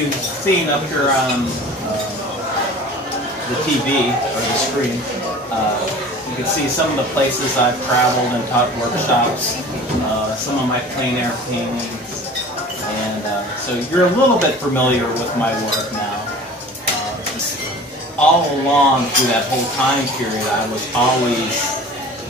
you've seen up here on the TV or the screen, you can see some of the places I've traveled and taught workshops, some of my plein air paintings, and so you're a little bit familiar with my work now. All along through that whole time period, I was always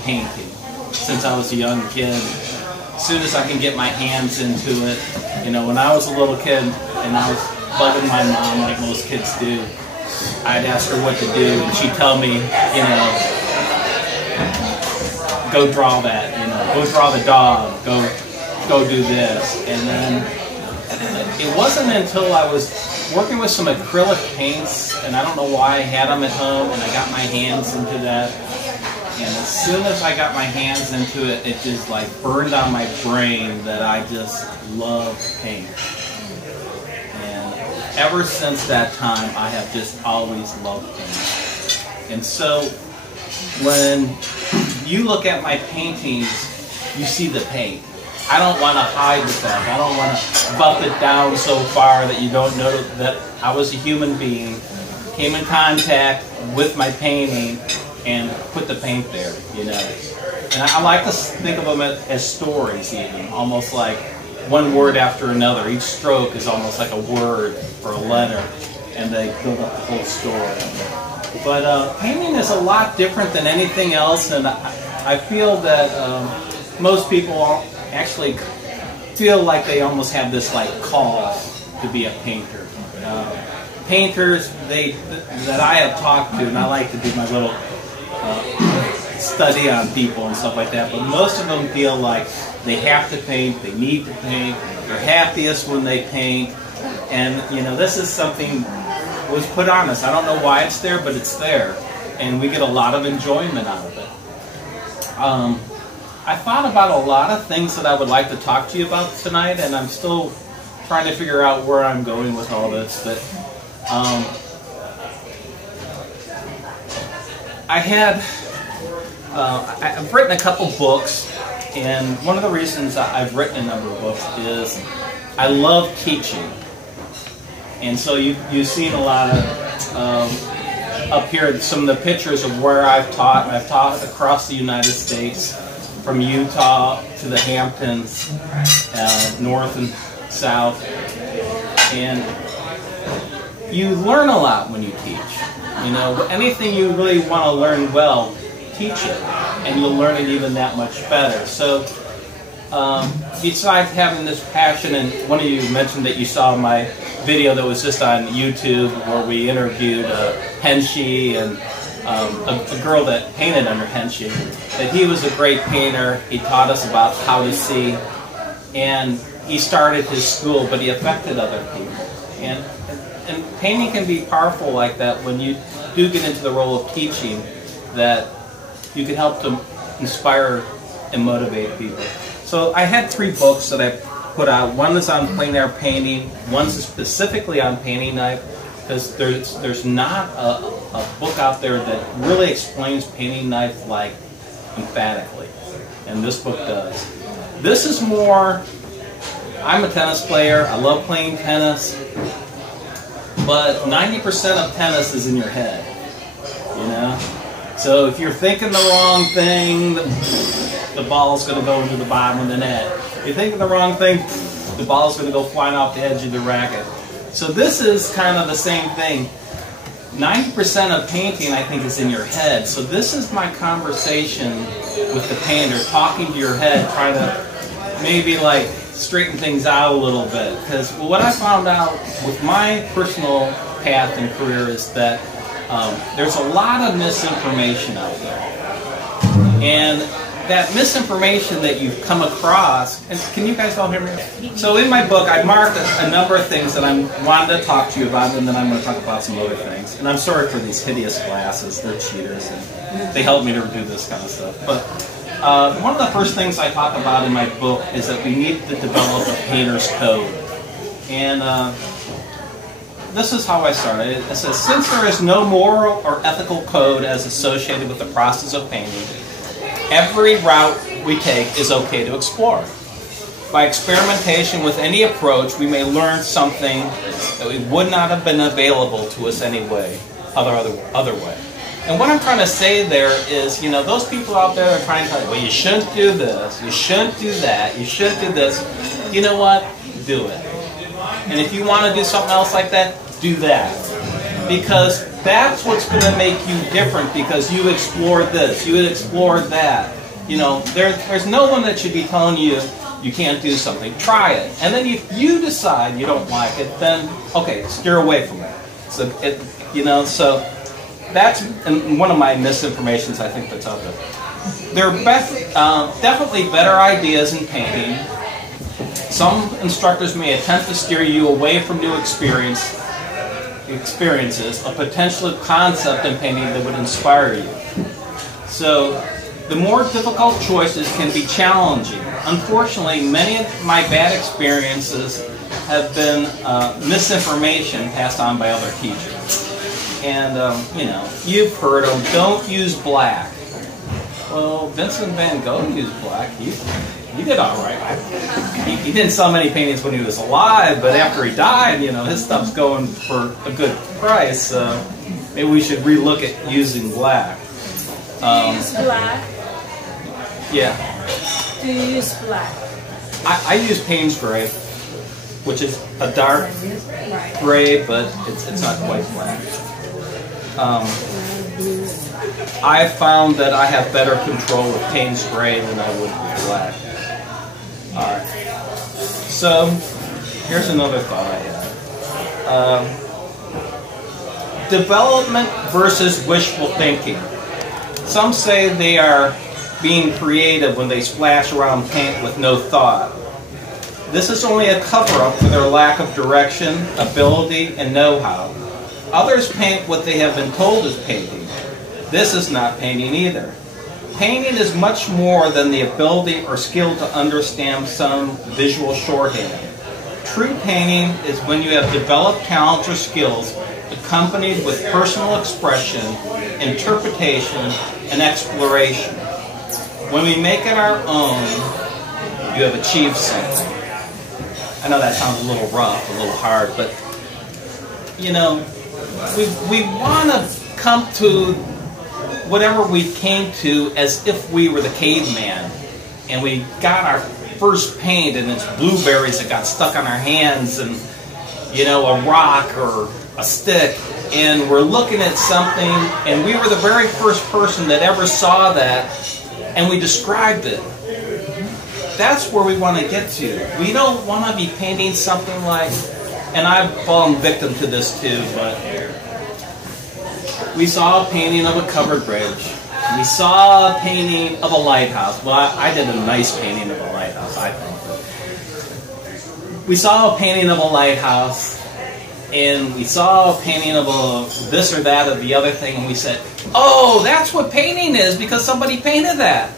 painting. Since I was a young kid, as soon as I can get my hands into it, you know, when I was a little kid and I was bugging my mom like most kids do, I'd ask her what to do, and she'd tell me, you know, go draw that, you know, go draw the dog, go do this. And then it wasn't until I was working with some acrylic paints, and I don't know why I had them at home, and I got my hands into that. And as soon as I got my hands into it, it just like burned on my brain that I just love paint. And ever since that time, I have just always loved paint. And so when you look at my paintings, you see the paint. I don't want to hide the fact. I don't want to buff it down so far that you don't know that I was a human being, came in contact with my painting, and put the paint there, you know. And I like to think of them as stories even, almost like one word after another. Each stroke is almost like a word or a letter, and they build up the whole story. But painting is a lot different than anything else, and I feel that most people actually feel like they almost have this like call to be a painter. Painters that I have talked to, and I like to do my little study on people and stuff like that, but most of them feel like they have to paint, they need to paint, they're happiest when they paint, and you know, this is something that was put on us. I don't know why it's there, but it's there, and we get a lot of enjoyment out of it. I thought about a lot of things that I would like to talk to you about tonight, and I'm still trying to figure out where I'm going with all this, but I've written a couple books, and one of the reasons I've written a number of books is I love teaching. And so you've seen a lot of, up here, some of the pictures of where I've taught, and I've taught across the United States, from Utah to the Hamptons, north and south. And you learn a lot when you teach. You know, anything you really want to learn well, teach it, and you'll learn it even that much better. So, besides having this passion, and one of you mentioned that you saw my video that was just on YouTube where we interviewed Henshi and a girl that painted under Henshi, that he was a great painter. He taught us about how to see, and he started his school, but he affected other people. And painting can be powerful like that when you do get into the role of teaching, that you can help to inspire and motivate people. So I had 3 books that I put out. One is on plein air painting, one's specifically on painting knife, because there's not a book out there that really explains painting knife like emphatically, and this book does. This is more, I'm a tennis player, I love playing tennis, but 90% of tennis is in your head, you know? So if you're thinking the wrong thing, the ball's going to go into the bottom of the net. If you're thinking the wrong thing, the ball's going to go flying off the edge of the racket. So this is kind of the same thing. 90% of painting, I think, is in your head. So this is my conversation with the painter, talking to your head, trying to maybe like straighten things out a little bit. Because what I found out with my personal path and career is that there's a lot of misinformation out there. And that misinformation that you've come across, and can you guys all hear me? So in my book, I marked a number of things that I wanted to talk to you about, and then I'm going to talk about some other things. And I'm sorry for these hideous glasses. They're cheaters, and they help me to do this kind of stuff. But one of the first things I talk about in my book is that we need to develop a painter's code. And this is how I started. It says, since there is no moral or ethical code as associated with the process of painting, every route we take is okay to explore. By experimentation with any approach, we may learn something that we would not have been available to us anyway, other way. And what I'm trying to say there is, you know, those people out there are trying to tell you, well, you shouldn't do this, you shouldn't do that, you shouldn't do this. You know what? Do it. And if you want to do something else like that, do that. Because that's what's going to make you different, because you explored this, you explored that. You know, there's no one that should be telling you you can't do something. Try it. And then if you decide you don't like it, then, okay, steer away from it. So, you know, so that's one of my misinformations I think that's out there. There are definitely better ideas in painting. Some instructors may attempt to steer you away from new experiences, a potential concept in painting that would inspire you. So the more difficult choices can be challenging. Unfortunately, many of my bad experiences have been misinformation passed on by other teachers. And, you know, you've heard them, don't use black. Well, Vincent van Gogh used black. He did all right. He didn't sell many paintings when he was alive, but after he died, you know, his stuff's going for a good price. So maybe we should relook at using black. Do you use black? Yeah. Do you use black? I use Payne's gray, which is a dark gray, but it's not quite black. I found that I have better control with Payne's gray than I would with black. Alright. So, here's another thought I had. Development versus wishful thinking. Some say they are being creative when they splash around paint with no thought. This is only a cover-up for their lack of direction, ability, and know-how. Others paint what they have been told is painting. This is not painting either. Painting is much more than the ability or skill to understand some visual shorthand. True painting is when you have developed talents or skills accompanied with personal expression, interpretation, and exploration. When we make it our own, you have achieved something. I know that sounds a little rough, a little hard, but you know, we want to come to whatever we came to as if we were the caveman, and we got our first paint and it's blueberries that got stuck on our hands, and you know, a rock or a stick, and we're looking at something and we were the very first person that ever saw that, and we described it. That's where we want to get to. We don't want to be painting something like, and I've fallen victim to this too, but we saw a painting of a covered bridge. We saw a painting of a lighthouse. Well, I did a nice painting of a lighthouse, I think. We saw a painting of a lighthouse, and we saw a painting of a this or that or the other thing, and we said, oh, that's what painting is because somebody painted that.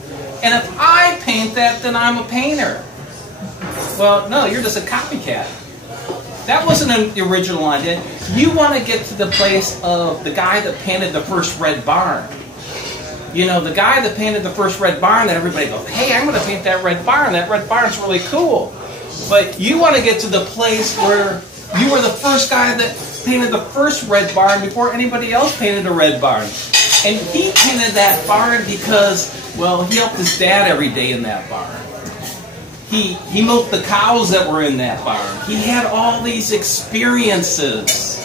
And if I paint that, then I'm a painter. Well, no, you're just a copycat. That wasn't an original idea. You want to get to the place of the guy that painted the first red barn. You know, the guy that painted the first red barn, that everybody goes, hey, I'm going to paint that red barn. That red barn's really cool. But you want to get to the place where you were the first guy that painted the first red barn before anybody else painted a red barn. And he painted that barn because, well, he helped his dad every day in that barn. He milked the cows that were in that barn. He had all these experiences.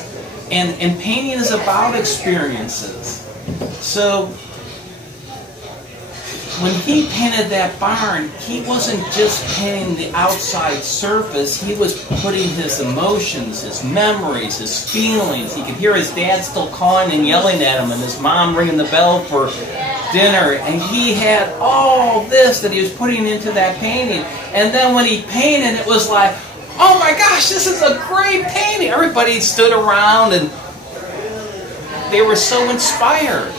And painting is about experiences. So when he painted that barn, he wasn't just painting the outside surface. He was putting his emotions, his memories, his feelings. He could hear his dad still calling and yelling at him, and his mom ringing the bell for dinner. And he had all this that he was putting into that painting. And then when he painted, it was like, oh my gosh, this is a great painting. Everybody stood around and they were so inspired.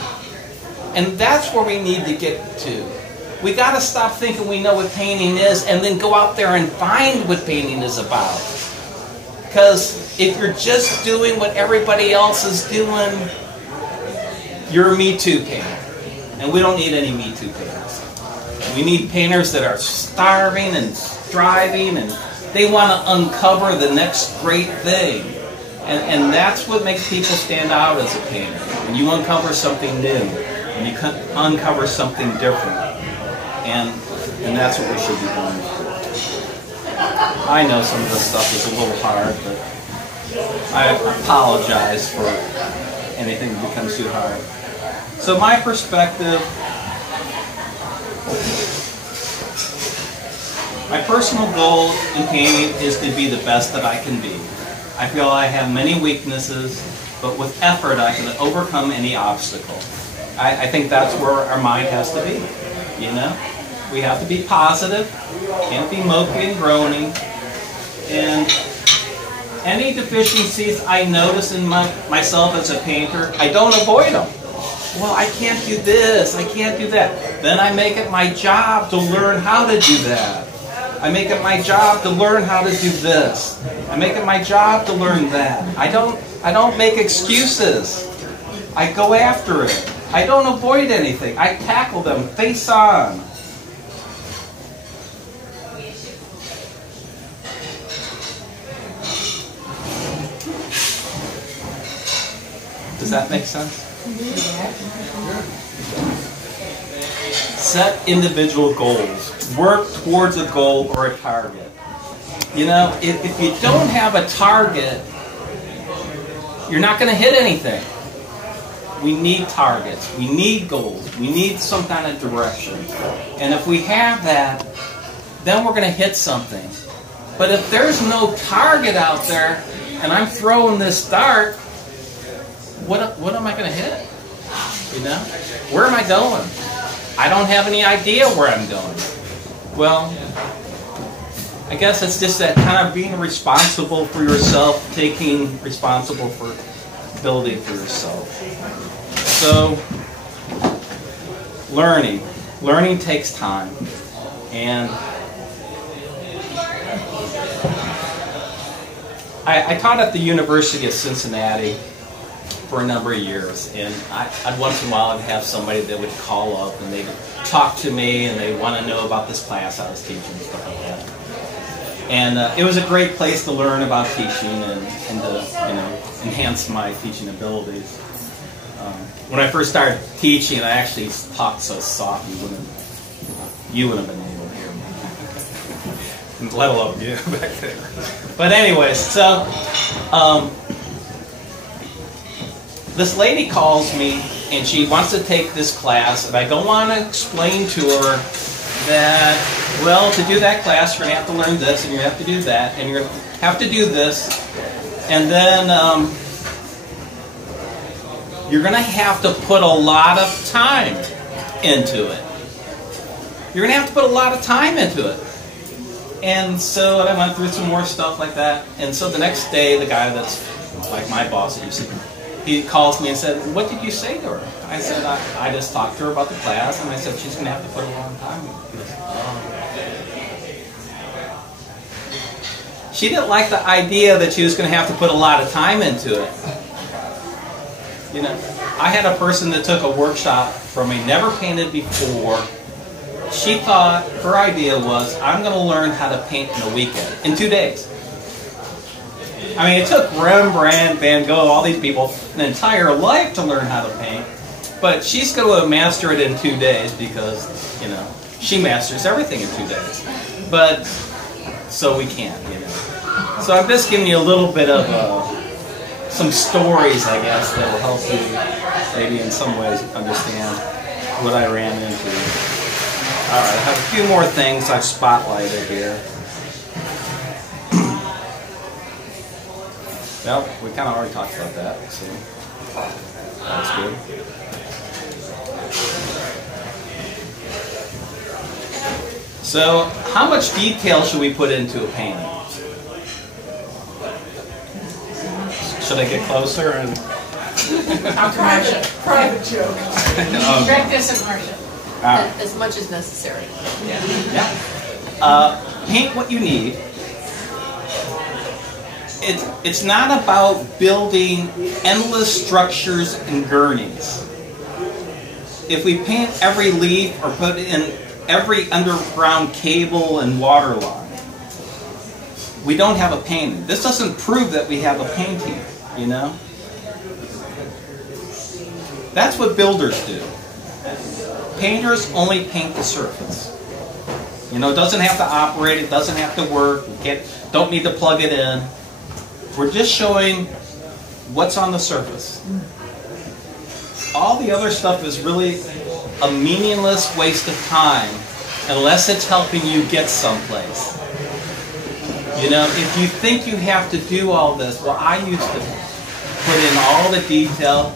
And that's where we need to get to. We got to stop thinking we know what painting is and then go out there and find what painting is about. Because if you're just doing what everybody else is doing, you're a Me Too painter. And we don't need any Me Too painters. We need painters that are starving and striving and they want to uncover the next great thing. And that's what makes people stand out as a painter. When you uncover something new, and you uncover something different. And that's what we should be going for. I know some of this stuff is a little hard, but I apologize for anything that becomes too hard. So my perspective, my personal goal in painting is to be the best that I can be. I feel I have many weaknesses, but with effort I can overcome any obstacle. I think that's where our mind has to be, you know? We have to be positive, can't be mopey and groaning, and any deficiencies I notice in myself as a painter, I don't avoid them. Well, I can't do this, I can't do that. Then I make it my job to learn how to do that. I make it my job to learn how to do this. I make it my job to learn that. I don't make excuses. I go after it. I don't avoid anything. I tackle them face on. Does that make sense? Set individual goals. Work towards a goal or a target. You know, if you don't have a target, you're not going to hit anything. We need targets. We need goals. We need some kind of direction. And if we have that, then we're going to hit something. But if there's no target out there, and I'm throwing this dart, what am I going to hit? You know? Where am I going? I don't have any idea where I'm going. Well, I guess it's just that kind of being responsible for yourself, taking responsible for building for yourself. So, learning. Learning takes time. And I taught at the University of Cincinnati for a number of years, and I'd once in a while I'd have somebody that would call up and they'd talk to me and they want to know about this class I was teaching and stuff like that. And it was a great place to learn about teaching and to enhance my teaching abilities. When I first started teaching, I actually talked so soft you wouldn't have been able to hear me, let alone you back there. But anyways, so this lady calls me and she wants to take this class, and I don't want to explain to her that, well, to do that class you're going to have to learn this and you have to do that and you're going to have to do this, and then you're going to have to put a lot of time into it. You're going to have to put a lot of time into it. And so I went through some more stuff like that, and so the next day the guy that's like my boss, he calls me and said, what did you say to her? I said, I just talked to her about the class, and I said, she's going to have to put a long time in. He goes, oh. She didn't like the idea that she was going to have to put a lot of time into it. You know, I had a person that took a workshop from me, never painted before. She thought, her idea was, I'm going to learn how to paint in a weekend, in 2 days. I mean, it took Rembrandt, Van Gogh, all these people an entire life to learn how to paint. But she's going to master it in 2 days because, you know, she masters everything in 2 days. But, so we can't, you know. So I'm just giving you a little bit of some stories, I guess, that will help you maybe in some ways understand what I ran into. All right, I have a few more things I've spotlighted here. Well, we kind of already talked about that, so that's good. So, how much detail should we put into a painting? Should I get closer and? Private joke. Practice and Marcia. Right. As much as necessary. Yeah. Paint what you need. It's not about building endless structures and gurnings. If we paint every leaf or put in every underground cable and water line, we don't have a painting. This doesn't prove that we have a painting, you know? That's what builders do. Painters only paint the surface. You know, it doesn't have to operate, it doesn't have to work, don't need to plug it in. We're just showing what's on the surface. All the other stuff is really a meaningless waste of time unless it's helping you get someplace. You know, if you think you have to do all this, well, I used to put in all the detail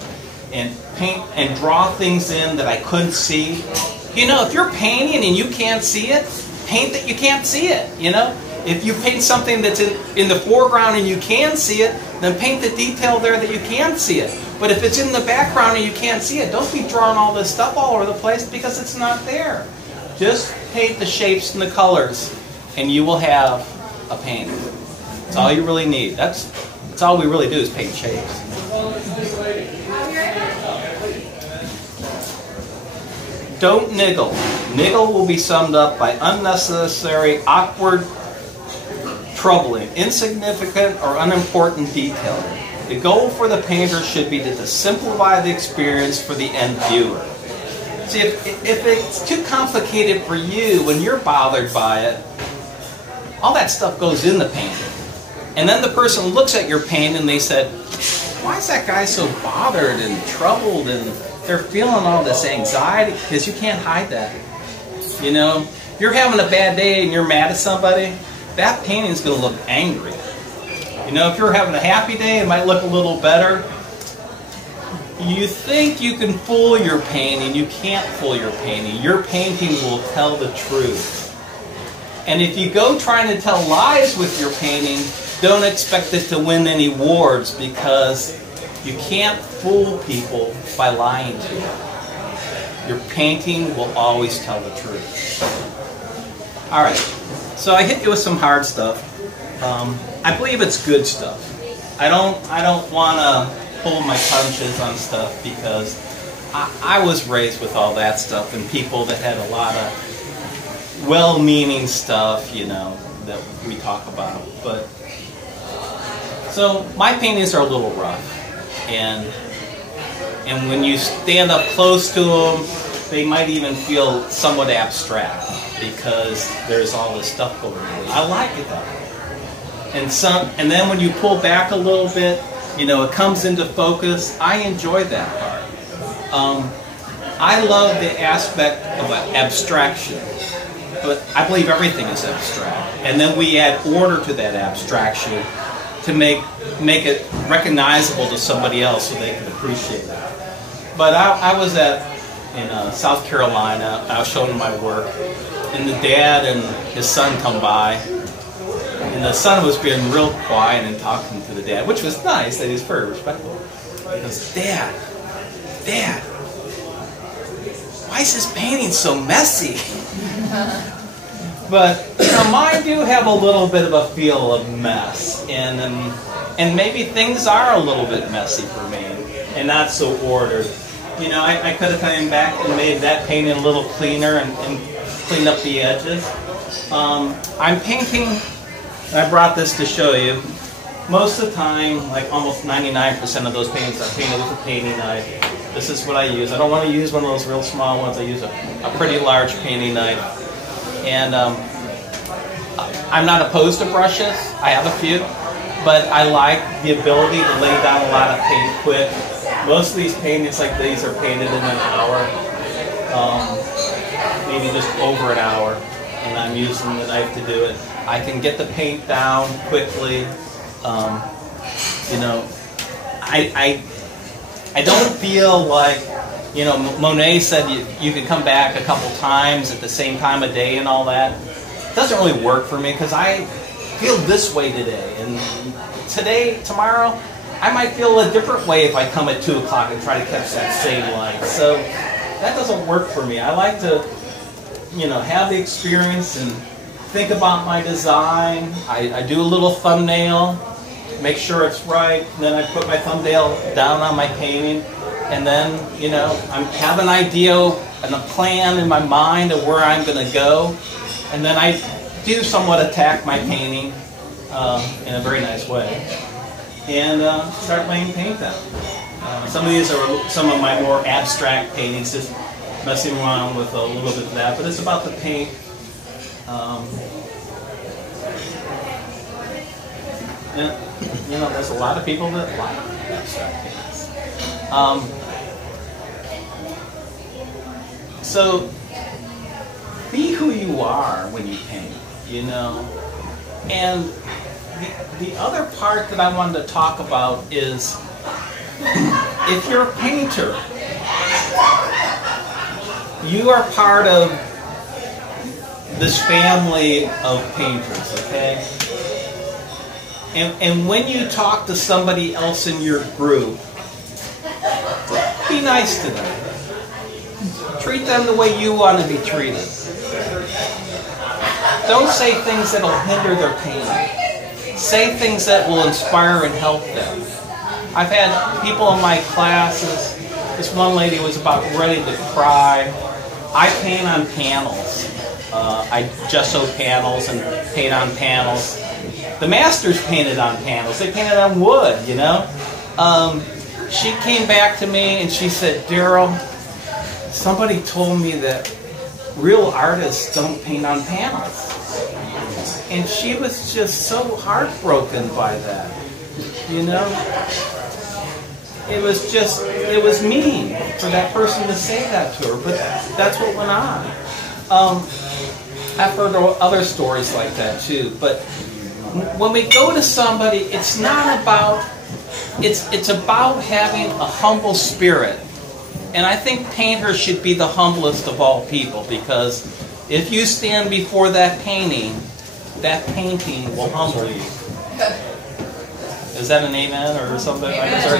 and paint and draw things in that I couldn't see. You know, if you're painting and you can't see it, paint that you can't see it, you know? If you paint something that's in the foreground and you can see it, then paint the detail there that you can see it. But if it's in the background and you can't see it, don't be drawing all this stuff all over the place because it's not there. Just paint the shapes and the colors and you will have a painting. That's all you really need. That's all we really do is paint shapes. Don't niggle. Niggle will be summed up by unnecessary, awkward, troubling, insignificant, or unimportant detail. The goal for the painter should be to simplify the experience for the end viewer. See, if it's too complicated for you when you're bothered by it, all that stuff goes in the painting. And then the person looks at your painting and they said, why is that guy so bothered and troubled and they're feeling all this anxiety? Because you can't hide that. You know, if you're having a bad day and you're mad at somebody, that painting's going to look angry. You know, if you're having a happy day, it might look a little better. You think you can fool your painting, you can't fool your painting. Your painting will tell the truth. And if you go trying to tell lies with your painting, don't expect it to win any awards because you can't fool people by lying to them. Your painting will always tell the truth. Alright, so I hit you with some hard stuff. I believe it's good stuff. I don't want to pull my punches on stuff because I was raised with all that stuff and people that had a lot of well-meaning stuff, you know, that we talk about. But so my paintings are a little rough, and when you stand up close to them, they might even feel somewhat abstract because there's all this stuff going on. I like it though. And then when you pull back a little bit, you know, it comes into focus. I enjoy that part. I love the aspect of abstraction, but I believe everything is abstract. And then we add order to that abstraction to make it recognizable to somebody else so they can appreciate it. But I was in South Carolina. I was showing them my work, and the dad and his son come by. And the son was being real quiet and talking to the dad, which was nice, that he was very respectful. He goes, Dad, why is this painting so messy? But you know, mine do have a little bit of a feel of mess, and maybe things are a little bit messy for me, and not so ordered. You know, I could have come back and made that painting a little cleaner and cleaned up the edges. I'm painting. I brought this to show you. Most of the time, like almost 99% of those paintings are painted with a painting knife. This is what I use. I don't want to use one of those real small ones. I use a pretty large painting knife. And I'm not opposed to brushes. I have a few. But I like the ability to lay down a lot of paint quick. Most of these paintings like these are painted in an hour. Maybe just over an hour. And I'm using the knife to do it. I can get the paint down quickly. You know, I don't feel like, you know, Monet said you could come back a couple times at the same time of day and all that. It doesn't really work for me because I feel this way today. And tomorrow, I might feel a different way if I come at 2 o'clock and try to catch that same light. So that doesn't work for me. I like to, you know, have the experience and think about my design. I do a little thumbnail, make sure it's right, and then I put my thumbnail down on my painting, and then, you know, I have an idea and a plan in my mind of where I'm going to go, and then I do somewhat attack my painting. in a very nice way, and start laying paint down. Some of these are some of my more abstract paintings, just messing around with a little bit of that, but it's about the paint. And, you know, there's a lot of people that like abstract paintings. So, be who you are when you paint, you know. And the other part that I wanted to talk about is, if you're a painter, you are part of this family of painters, okay? And when you talk to somebody else in your group, be nice to them. Treat them the way you want to be treated. Don't say things that will hinder their painting. Say things that will inspire and help them. I've had people in my classes, this one lady was about ready to cry. I paint on panels. I gesso panels and paint on panels. The masters painted on panels. They painted on wood, you know. She came back to me and she said, Daryl, somebody told me that real artists don't paint on panels. And she was just so heartbroken by that, you know. It was mean for that person to say that to her, but that's what went on. I've heard other stories like that too, but when we go to somebody, it's not about, it's about having a humble spirit. And I think painters should be the humblest of all people, because if you stand before that painting will humble you. Is that an amen or something? Amen.